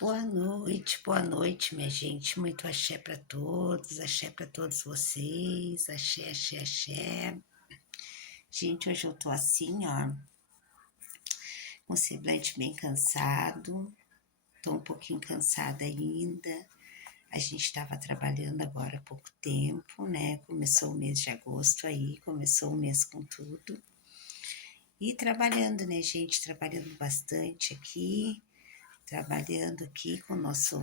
boa noite, minha gente. Muito axé para todos vocês. Axé, axé, axé. Gente, hoje eu tô assim, ó, com o semblante bem cansado. Tô um pouquinho cansada ainda. A gente estava trabalhando agora há pouco tempo, né? Começou o mês de agosto aí, começou o mês com tudo. E trabalhando, né, gente? Trabalhando bastante aqui, trabalhando aqui com o nosso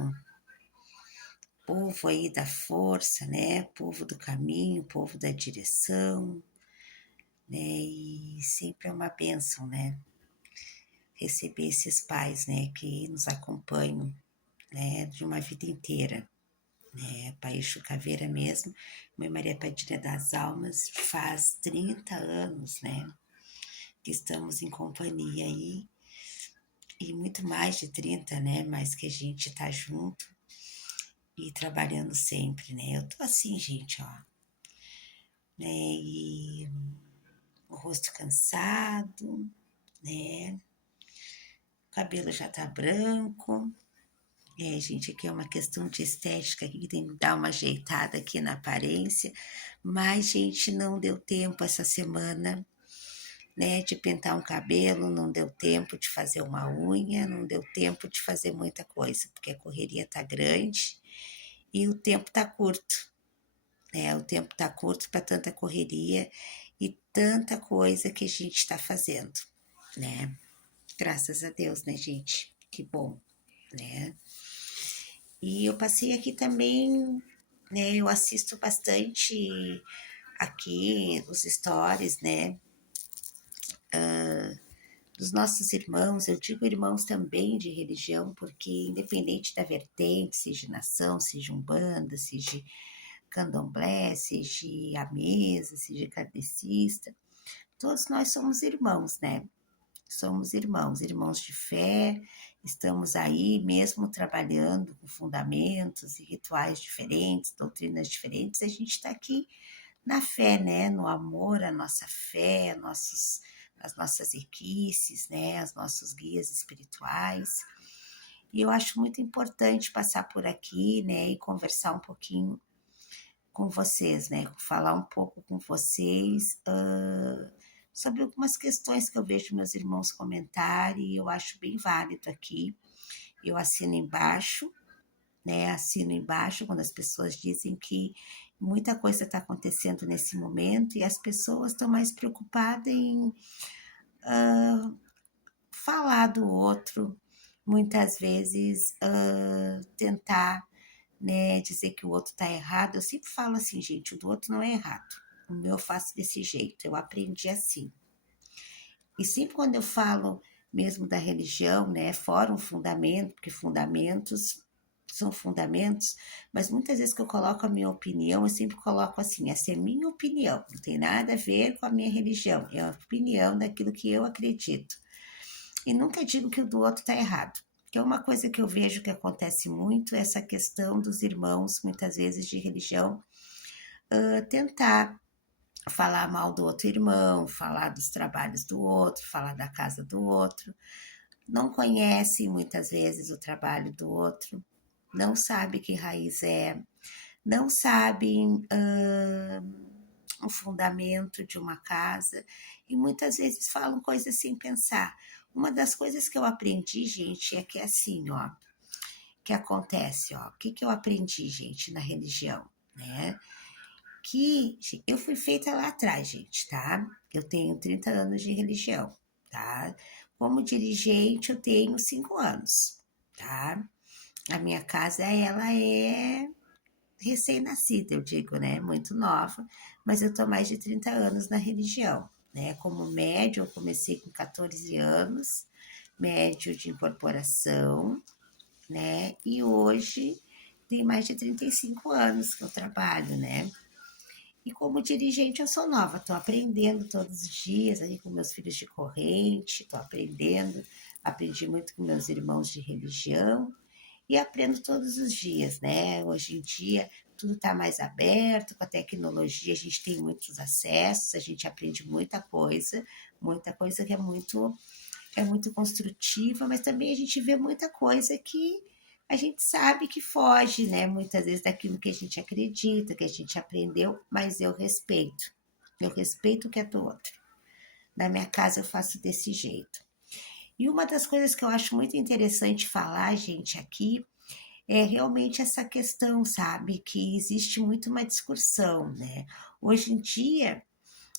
povo aí da força, né? Povo do caminho, povo da direção, né? E sempre é uma bênção, né? Receber esses pais, né? Que nos acompanham, né? De uma vida inteira, né? Pai Exu Caveira mesmo, Mãe Maria Padilha das Almas, faz 30 anos, né? Que estamos em companhia aí, e muito mais de 30, né? Mas que a gente tá junto e trabalhando sempre, né? Eu tô assim, gente, ó, né? E o rosto cansado, né? O cabelo já tá branco. É, gente, aqui é uma questão de estética, aqui tem que dar uma ajeitada aqui na aparência, mas, gente, não deu tempo essa semana, né, de pintar um cabelo, não deu tempo de fazer uma unha, não deu tempo de fazer muita coisa, porque a correria tá grande e o tempo tá curto, né, o tempo tá curto para tanta correria e tanta coisa que a gente está fazendo, né? Graças a Deus, né, gente? Que bom, né? E eu passei aqui também, né? Eu assisto bastante aqui os stories, né? Dos nossos irmãos, eu digo irmãos também de religião, porque independente da vertente, seja nação, seja umbanda, seja candomblé, seja a mesa, seja kardecista, todos nós somos irmãos, né? Somos irmãos, irmãos de fé, estamos aí mesmo trabalhando com fundamentos e rituais diferentes, doutrinas diferentes, a gente está aqui na fé, né? No amor à nossa fé, as nossas equices, né? Os nossos guias espirituais. E eu acho muito importante passar por aqui, né? E conversar um pouquinho com vocês, né? Falar um pouco com vocês sobre algumas questões que eu vejo meus irmãos comentarem e eu acho bem válido aqui. Eu assino embaixo, né? Assino embaixo quando as pessoas dizem que muita coisa está acontecendo nesse momento e as pessoas estão mais preocupadas em falar do outro, muitas vezes tentar, né, dizer que o outro está errado. Eu sempre falo assim, gente, o do outro não é errado. O meu eu faço desse jeito, eu aprendi assim. E sempre quando eu falo mesmo da religião, né, fora um fundamento, porque fundamentos são fundamentos, mas muitas vezes que eu coloco a minha opinião, eu sempre coloco assim, essa é minha opinião, não tem nada a ver com a minha religião, é a opinião daquilo que eu acredito. E nunca digo que o do outro está errado. Que é uma coisa que eu vejo que acontece muito, essa questão dos irmãos, muitas vezes de religião, tentar falar mal do outro irmão, falar dos trabalhos do outro, falar da casa do outro. Não conhecem muitas vezes o trabalho do outro, não sabe que raiz é, não sabem o fundamento de uma casa e muitas vezes falam coisas sem pensar. Uma das coisas que eu aprendi, gente, é que é assim, ó, que acontece, ó, o que, que eu aprendi, gente, na religião, né? Que eu fui feita lá atrás, gente, tá? Eu tenho 30 anos de religião, tá? Como dirigente, eu tenho 5 anos, tá? A minha casa, ela é recém-nascida, eu digo, né? Muito nova, mas eu tô mais de 30 anos na religião, né? Como médio, eu comecei com 14 anos, médio de incorporação, né? E hoje tem mais de 35 anos que eu trabalho, né? E como dirigente eu sou nova, estou aprendendo todos os dias aí com meus filhos de corrente, estou aprendendo, aprendi muito com meus irmãos de religião e aprendo todos os dias, né? Hoje em dia tudo está mais aberto, com a tecnologia a gente tem muitos acessos, a gente aprende muita coisa que é muito construtiva, mas também a gente vê muita coisa que a gente sabe que foge, né? Muitas vezes daquilo que a gente acredita, que a gente aprendeu, mas eu respeito. Eu respeito o que é do outro. Na minha casa eu faço desse jeito. E uma das coisas que eu acho muito interessante falar, gente, aqui, é realmente essa questão, sabe? Que existe muito uma discussão, né? Hoje em dia,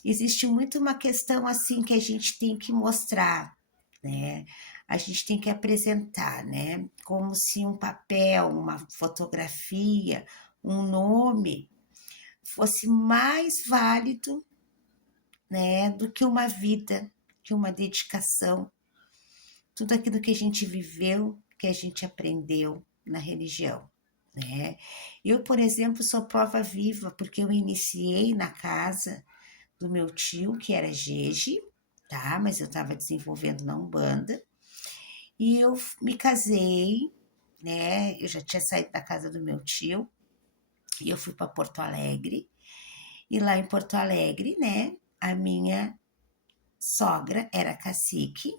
existe muito uma questão assim que a gente tem que mostrar, né? A gente tem que apresentar, né? Como se um papel, uma fotografia, um nome fosse mais válido, né, do que uma vida, que uma dedicação, tudo aquilo que a gente viveu, que a gente aprendeu na religião, né? Eu, por exemplo, sou prova viva porque eu iniciei na casa do meu tio, que era Jeje, tá? Mas eu estava desenvolvendo na Umbanda. E eu me casei, né? Eu já tinha saído da casa do meu tio e eu fui para Porto Alegre. E lá em Porto Alegre, né? A minha sogra era cacique,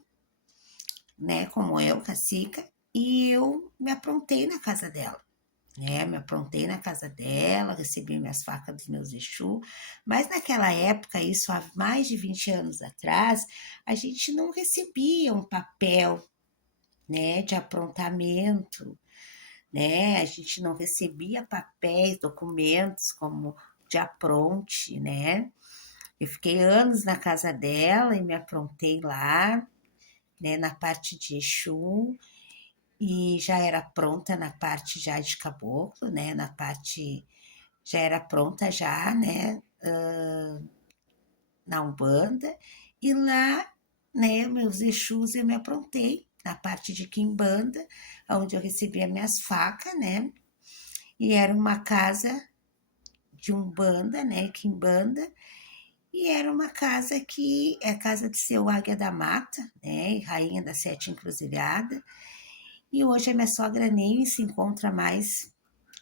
né? Como eu, cacica. E eu me aprontei na casa dela. Né, me aprontei na casa dela, recebi minhas facas dos meus Exu, mas naquela época, isso há mais de 20 anos atrás, a gente não recebia um papel, né, de aprontamento, né, a gente não recebia papéis, documentos como de apronte, né. Eu fiquei anos na casa dela e me aprontei lá, né, na parte de Exu, e já era pronta na parte já de caboclo, né, na parte já era pronta já, né, na Umbanda, e lá, né, meus Exus eu me aprontei na parte de Quimbanda, onde eu recebia minhas facas, né, e era uma casa de Umbanda, né, Quimbanda, e era uma casa que é a casa de seu Águia da Mata, né, rainha das Sete Encruzilhadas, e hoje a minha sogra nem se encontra mais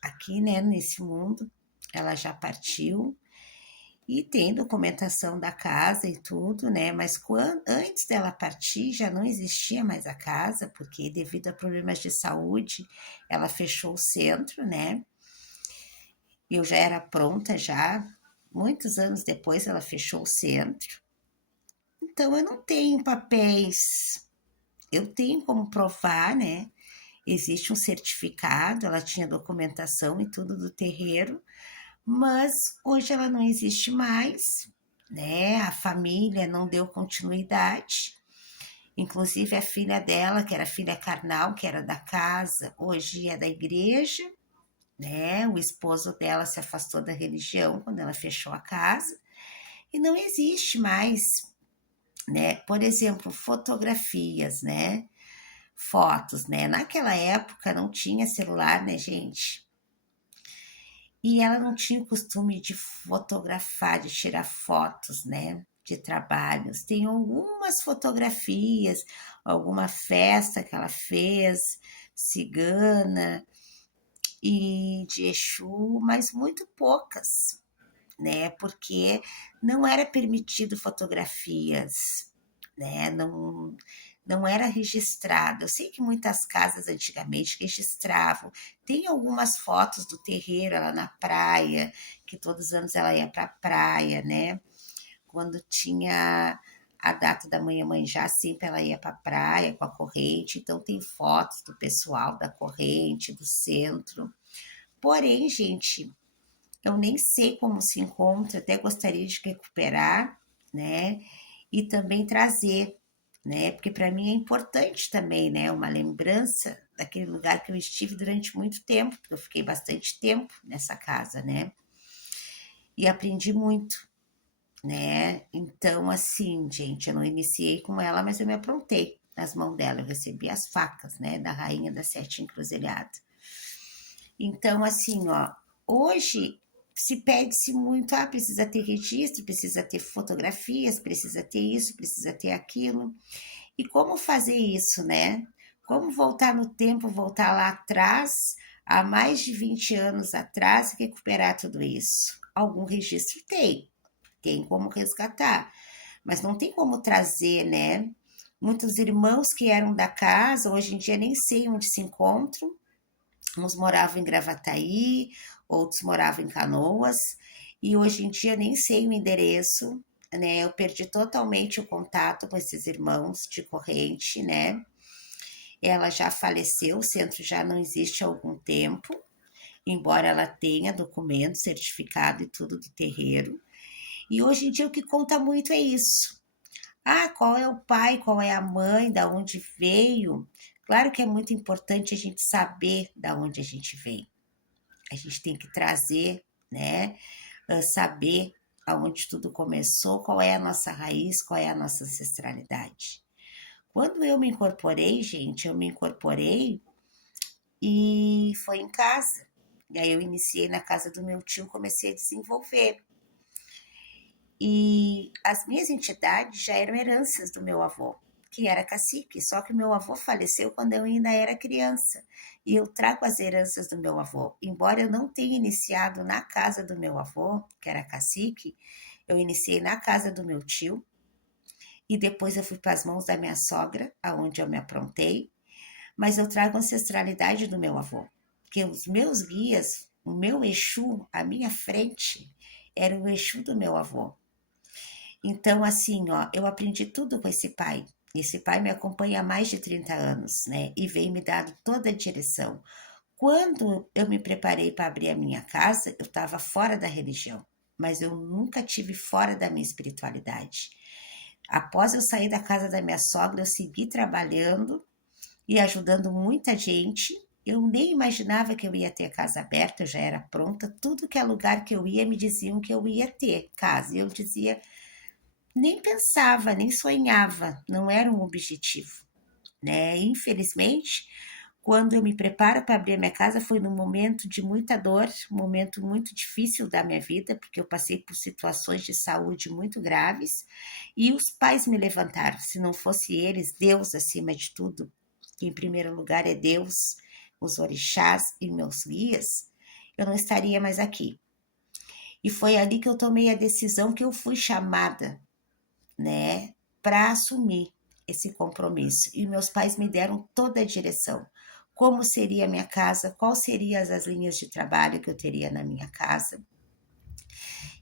aqui, né, nesse mundo, ela já partiu, e tem documentação da casa e tudo, né? Mas antes dela partir, já não existia mais a casa, porque devido a problemas de saúde, ela fechou o centro, né? Eu já era pronta já. Muitos anos depois ela fechou o centro. Então eu não tenho papéis. Eu tenho como provar, né? Existe um certificado, ela tinha documentação e tudo do terreiro, mas hoje ela não existe mais, né? A família não deu continuidade. Inclusive a filha dela, que era filha carnal, que era da casa, hoje é da igreja, né? O esposo dela se afastou da religião quando ela fechou a casa e não existe mais, né? Por exemplo, fotografias, né? Fotos, né? Naquela época não tinha celular, né, gente? E ela não tinha o costume de fotografar, de tirar fotos, né? De trabalhos. Tem algumas fotografias, alguma festa que ela fez, cigana e de Exu, mas muito poucas, né? Porque não era permitido fotografias, né? Não era registrado. Eu sei que muitas casas antigamente registravam. Tem algumas fotos do terreiro lá na praia, que todos os anos ela ia para a praia, né? Quando tinha a data da manhã manjar, sempre ela ia para a praia com a corrente. Então tem fotos do pessoal da corrente, do centro. Porém, gente, eu nem sei como se encontra, até gostaria de recuperar, né? E também trazer, né? Porque para mim é importante também, né? Uma lembrança daquele lugar que eu estive durante muito tempo, porque eu fiquei bastante tempo nessa casa, né? E aprendi muito, né? Então, assim, gente, eu não iniciei com ela, mas eu me aprontei nas mãos dela. Eu recebi as facas, né? Da rainha das sete encruzilhadas. Então, assim, ó, hoje se pede-se muito, precisa ter registro, precisa ter fotografias, precisa ter isso, precisa ter aquilo. E como fazer isso, né? Como voltar no tempo, voltar lá atrás, há mais de 20 anos atrás, e recuperar tudo isso? Algum registro tem como resgatar, mas não tem como trazer, né? Muitos irmãos que eram da casa, hoje em dia nem sei onde se encontram, Uns moravam em Gravataí, outros moravam em Canoas, e hoje em dia nem sei o endereço, né? Eu perdi totalmente o contato com esses irmãos de corrente, né? Ela já faleceu, o centro já não existe há algum tempo, embora ela tenha documento, certificado e tudo do terreiro. E hoje em dia o que conta muito é isso. Ah, qual é o pai, qual é a mãe, da onde veio? Claro que é muito importante a gente saber da onde a gente vem. A gente tem que trazer, né? Saber aonde tudo começou, qual é a nossa raiz, qual é a nossa ancestralidade. Quando eu me incorporei, gente, eu me incorporei e foi em casa. E aí eu iniciei na casa do meu tio, comecei a desenvolver. E as minhas entidades já eram heranças do meu avô, que era cacique, só que meu avô faleceu quando eu ainda era criança. E eu trago as heranças do meu avô. Embora eu não tenha iniciado na casa do meu avô, que era cacique, eu iniciei na casa do meu tio e depois eu fui para as mãos da minha sogra, aonde eu me aprontei, mas eu trago a ancestralidade do meu avô, porque os meus guias, o meu Exu, à minha frente, era o Exu do meu avô. Então, assim, ó, eu aprendi tudo com esse pai. Esse pai me acompanha há mais de 30 anos, né? E vem me dando toda a direção. Quando eu me preparei para abrir a minha casa, eu estava fora da religião, mas eu nunca tive fora da minha espiritualidade. Após eu sair da casa da minha sogra, eu segui trabalhando e ajudando muita gente. Eu nem imaginava que eu ia ter a casa aberta, eu já era pronta. Tudo que é lugar que eu ia, me diziam que eu ia ter casa. E eu dizia, nem pensava, nem sonhava, não era um objetivo, né? Infelizmente, quando eu me preparo para abrir a minha casa, foi num momento de muita dor, um momento muito difícil da minha vida, porque eu passei por situações de saúde muito graves, e os pais me levantaram. Se não fosse eles, Deus acima de tudo, que em primeiro lugar é Deus, os orixás e meus guias, eu não estaria mais aqui. E foi ali que eu tomei a decisão que eu fui chamada, né, para assumir esse compromisso. E meus pais me deram toda a direção. Como seria a minha casa, quais seriam as linhas de trabalho que eu teria na minha casa.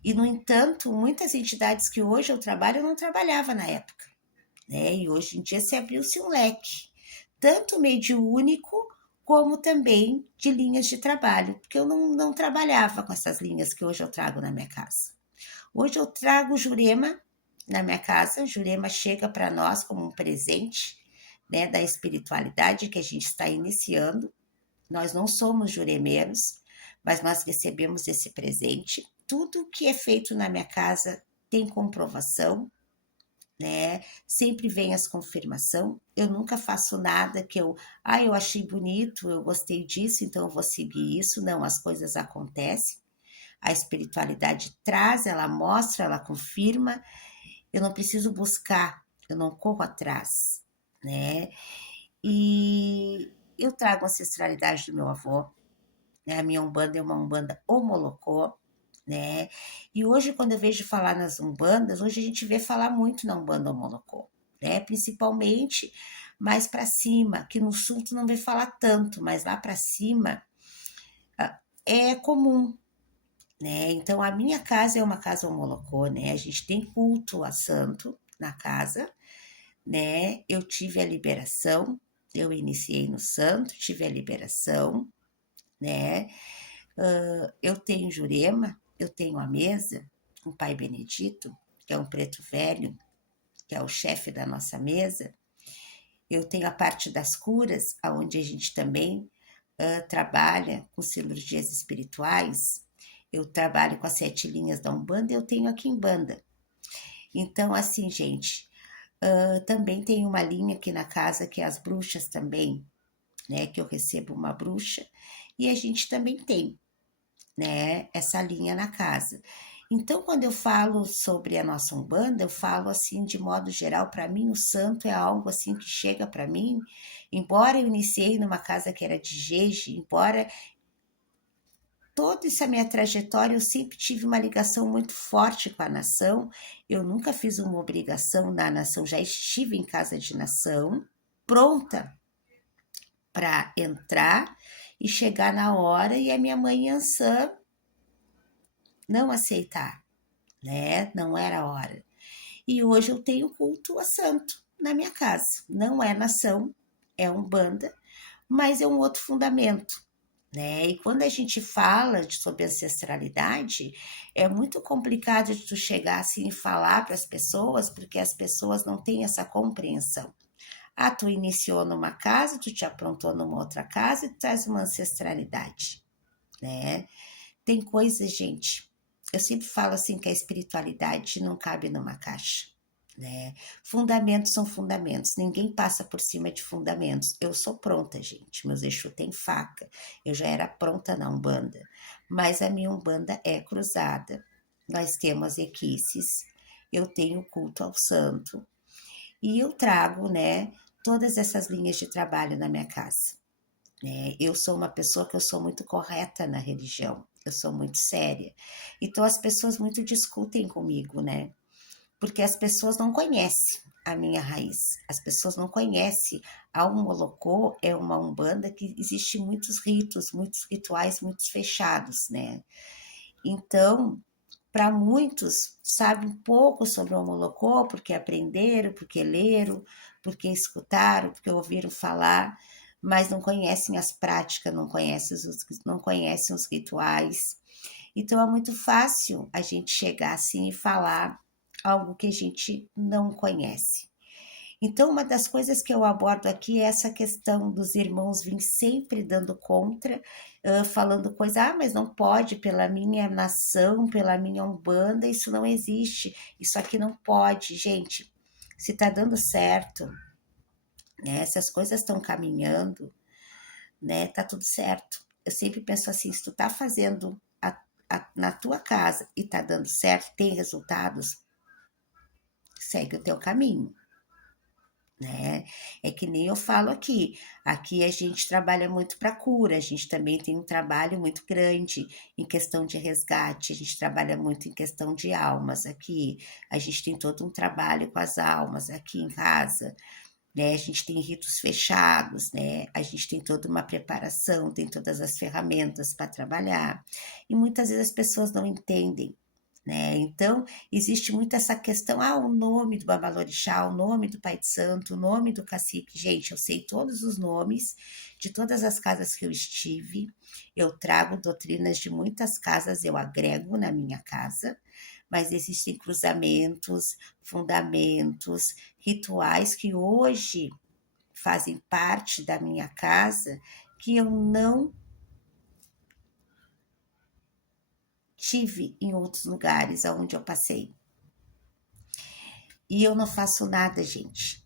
E, no entanto, muitas entidades que hoje eu trabalho, eu não trabalhava na época, né? E hoje em dia se abriu-se um leque, tanto mediúnico como também de linhas de trabalho, porque eu não trabalhava com essas linhas que hoje eu trago na minha casa. Hoje eu trago Jurema na minha casa. Jurema chega para nós como um presente, né, da espiritualidade que a gente está iniciando. Nós não somos juremeiros, mas nós recebemos esse presente. Tudo que é feito na minha casa tem comprovação, né? Sempre vem as confirmação. Eu nunca faço nada que eu achei bonito, eu gostei disso, então eu vou seguir isso. Não, as coisas acontecem. A espiritualidade traz, ela mostra, ela confirma. Eu não preciso buscar, eu não corro atrás, né? E eu trago a ancestralidade do meu avô, né? A minha Umbanda é uma Umbanda Omolocô, né? E hoje, quando eu vejo falar nas Umbandas, hoje a gente vê falar muito na Umbanda Omolocô, né? Principalmente mais para cima, que no sul tu não vê falar tanto, mas lá para cima é comum, né? Então a minha casa é uma casa homolocô, né? A gente tem culto a santo na casa, né? Eu tive a liberação, eu iniciei no santo, tive a liberação, né? Eu tenho Jurema, eu tenho a mesa, o Pai Benedito, que é um preto velho, que é o chefe da nossa mesa. Eu tenho a parte das curas, aonde a gente também trabalha com cirurgias espirituais. Eu trabalho com as 7 linhas da Umbanda, eu tenho a Quimbanda. Então, assim, gente, também tem uma linha aqui na casa que é as bruxas também, né? Que eu recebo uma bruxa e a gente também tem, né? Essa linha na casa. Então, quando eu falo sobre a nossa Umbanda, eu falo assim de modo geral. Para mim o santo é algo assim que chega para mim, embora eu iniciei numa casa que era de Jeje, embora toda essa minha trajetória eu sempre tive uma ligação muito forte com a nação. Eu nunca fiz uma obrigação na nação, já estive em casa de nação, pronta para entrar e chegar na hora e a minha mãe Yansan não aceitar, né? Não era a hora. E hoje eu tenho culto a santo na minha casa. Não é nação, é umbanda, mas é um outro fundamento, né? E quando a gente fala sobre ancestralidade, é muito complicado de tu chegar assim e falar para as pessoas, porque as pessoas não têm essa compreensão. Ah, tu iniciou numa casa, tu te aprontou numa outra casa e tu traz uma ancestralidade, né? Tem coisas, gente, eu sempre falo assim que a espiritualidade não cabe numa caixa, né? Fundamentos são fundamentos, ninguém passa por cima de fundamentos. Eu sou pronta, gente, meus Exu tem faca, eu já era pronta na Umbanda, mas a minha Umbanda é cruzada, nós temos equices, eu tenho culto ao santo, e eu trago, né, todas essas linhas de trabalho na minha casa. Eu sou uma pessoa que eu sou muito correta na religião, eu sou muito séria. Então as pessoas muito discutem comigo, né? Porque as pessoas não conhecem a minha raiz. As pessoas não conhecem. A Umolocô é uma umbanda que existe muitos ritos, muitos rituais, muitos fechados, né? Então, para muitos, sabem pouco sobre o Omolocô, porque aprenderam, porque leram, porque escutaram, porque ouviram falar, mas não conhecem as práticas, não conhecem os rituais. Então é muito fácil a gente chegar assim e falar algo que a gente não conhece. Então, uma das coisas que eu abordo aqui é essa questão dos irmãos virem sempre dando contra, falando coisa, mas não pode, pela minha nação, pela minha Umbanda, isso não existe, isso aqui não pode. Gente, se tá dando certo, né, se as coisas estão caminhando, né, tá tudo certo. Eu sempre penso assim, se tu tá fazendo na tua casa e tá dando certo, tem resultados, segue o teu caminho, né? É que nem eu falo aqui. Aqui a gente trabalha muito para cura, a gente também tem um trabalho muito grande em questão de resgate, a gente trabalha muito em questão de almas aqui. A gente tem todo um trabalho com as almas aqui em casa, né? A gente tem ritos fechados, né? A gente tem toda uma preparação, tem todas as ferramentas para trabalhar. E muitas vezes as pessoas não entendem, né? Então, existe muito essa questão, o nome do Babalorixá, o nome do Pai de Santo, o nome do cacique. Gente, eu sei todos os nomes de todas as casas que eu estive, eu trago doutrinas de muitas casas, eu agrego na minha casa, mas existem cruzamentos, fundamentos, rituais que hoje fazem parte da minha casa que eu não tive em outros lugares aonde eu passei. E eu não faço nada, gente,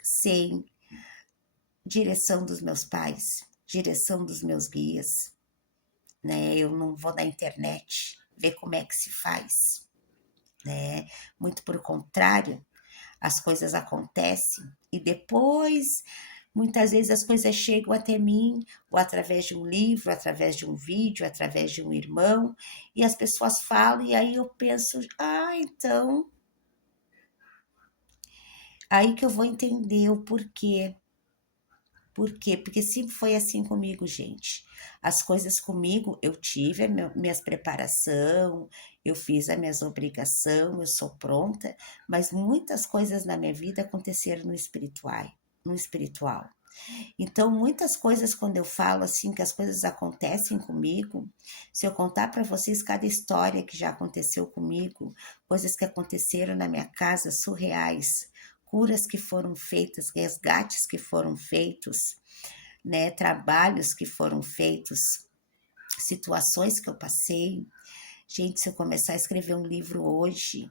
sem direção dos meus pais, direção dos meus guias, né? Eu não vou na internet ver como é que se faz, né? Muito por contrário, as coisas acontecem e depois, muitas vezes as coisas chegam até mim, ou através de um livro, através de um vídeo, através de um irmão, e as pessoas falam, e aí eu penso, então, aí que eu vou entender o porquê. Por quê? Porque sempre foi assim comigo, gente. As coisas comigo, eu tive minhas preparação, eu fiz as minhas obrigações, eu sou pronta, mas muitas coisas na minha vida aconteceram no espiritual. Então, muitas coisas quando eu falo assim que as coisas acontecem comigo, se eu contar para vocês cada história que já aconteceu comigo, coisas que aconteceram na minha casa surreais, curas que foram feitas, resgates que foram feitos, né, trabalhos que foram feitos, situações que eu passei. Gente, se eu começar a escrever um livro hoje,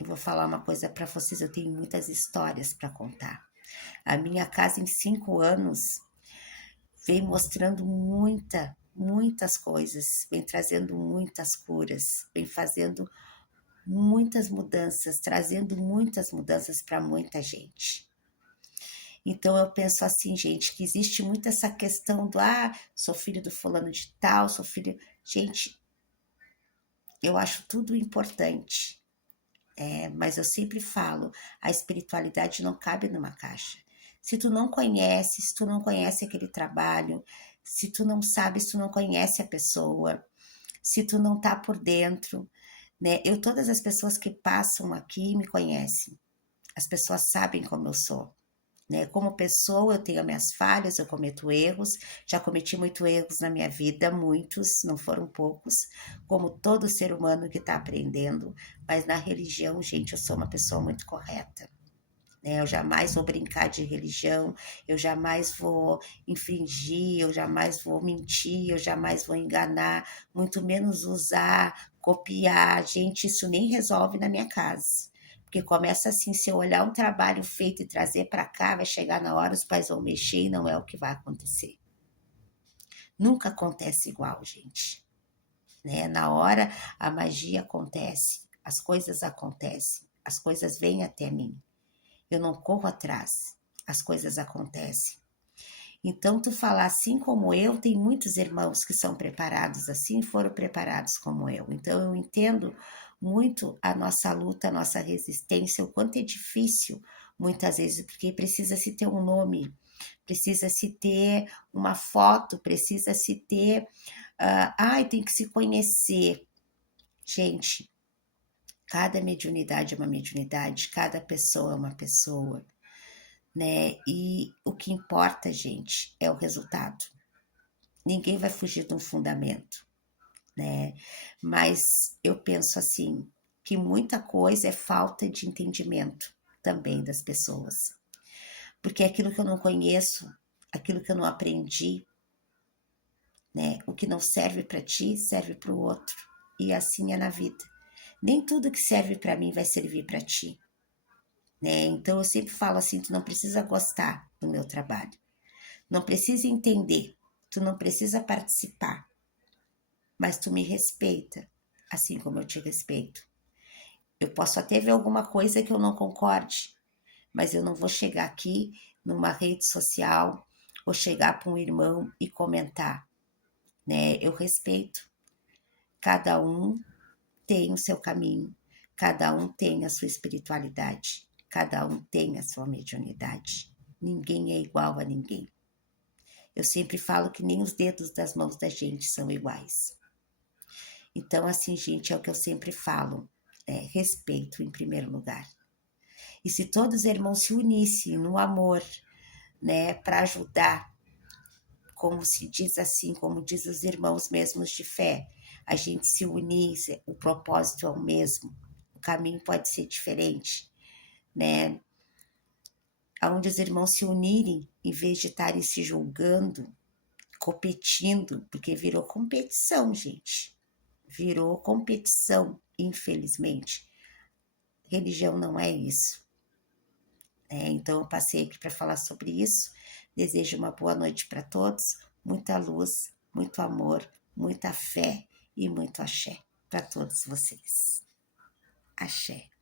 eu vou falar uma coisa para vocês, eu tenho muitas histórias para contar. A minha casa em 5 anos vem mostrando muitas coisas, vem trazendo muitas curas, vem fazendo muitas mudanças, trazendo muitas mudanças para muita gente. Então eu penso assim, gente, que existe muito essa questão do sou filho do fulano de tal, sou filho. Gente, eu acho tudo importante. Mas eu sempre falo, a espiritualidade não cabe numa caixa. Se tu não conhece, se tu não conhece aquele trabalho, se tu não sabe, se tu não conhece a pessoa, se tu não tá por dentro, né? Todas as pessoas que passam aqui me conhecem. As pessoas sabem como eu sou, né? Como pessoa, eu tenho as minhas falhas, eu cometo erros, já cometi muitos erros na minha vida, muitos, não foram poucos, como todo ser humano que está aprendendo, mas na religião, gente, eu sou uma pessoa muito correta. Né? Eu jamais vou brincar de religião, eu jamais vou infringir, eu jamais vou mentir, eu jamais vou enganar, muito menos usar, copiar. Gente, isso nem resolve na minha casa. Porque começa assim, se eu olhar um trabalho feito e trazer para cá, vai chegar na hora, os pais vão mexer e não é o que vai acontecer. Nunca acontece igual, gente. Né? Na hora a magia acontece, as coisas vêm até mim. Eu não corro atrás, as coisas acontecem. Então, tu falar assim como eu, tem muitos irmãos que são preparados assim, foram preparados como eu. Então, eu entendo muito a nossa luta, a nossa resistência, o quanto é difícil, muitas vezes, porque precisa se ter um nome, precisa se ter uma foto, precisa se ter. Tem que se conhecer. Gente, cada mediunidade é uma mediunidade, cada pessoa é uma pessoa, né? E o que importa, gente, é o resultado. Ninguém vai fugir de um fundamento, né? Mas eu penso assim, que muita coisa é falta de entendimento também das pessoas. Porque aquilo que eu não conheço, aquilo que eu não aprendi, né? O que não serve para ti, serve para o outro. E assim é na vida. Nem tudo que serve para mim vai servir para ti, né? Então eu sempre falo assim, tu não precisa gostar do meu trabalho. Não precisa entender, tu não precisa participar, mas tu me respeita, assim como eu te respeito. Eu posso até ver alguma coisa que eu não concorde, mas eu não vou chegar aqui numa rede social ou chegar para um irmão e comentar, né? Eu respeito. Cada um tem o seu caminho, cada um tem a sua espiritualidade, cada um tem a sua mediunidade. Ninguém é igual a ninguém. Eu sempre falo que nem os dedos das mãos da gente são iguais. Então, assim, gente, é o que eu sempre falo, respeito em primeiro lugar. E se todos os irmãos se unissem no amor, né, para ajudar, como se diz assim, como diz os irmãos mesmos de fé, a gente se unir, o propósito é o mesmo, o caminho pode ser diferente, né? Onde os irmãos se unirem, em vez de estarem se julgando, competindo, porque virou competição, gente. Virou competição, infelizmente. Religião não é isso. Então, eu passei aqui para falar sobre isso. Desejo uma boa noite para todos, muita luz, muito amor, muita fé e muito axé para todos vocês. Axé.